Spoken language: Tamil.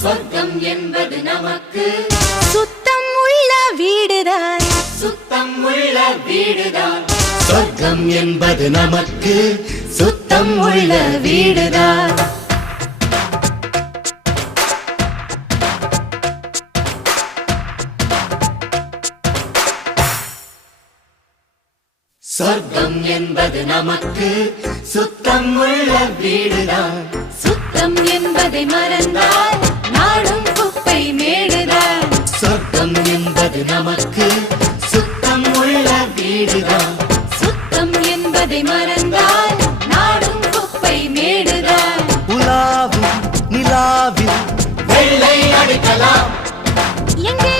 சொர்க்கம் என்பது நமக்கு சுத்தம் உள்ள வீடுதான் சொர்க்கம் என்பது நமக்கு சுத்தம் உள்ள வீடுதான் சொர்க்கம் என்பது நமக்கு சுத்தம் உள்ள வீடுதான் சுத்தம் என்பதை மறந்தால் நாடும் குப்பை மேடுதான் சொர்க்கம் என்பது நமக்கு சுத்தம் உள்ள வீடுதான் சுத்தம் என்பதை மறந்தால் நாடும் குப்பை மேடுதான் உலாவும் நிலாவில் வெள்ளை அடிக்கலாம் எங்கே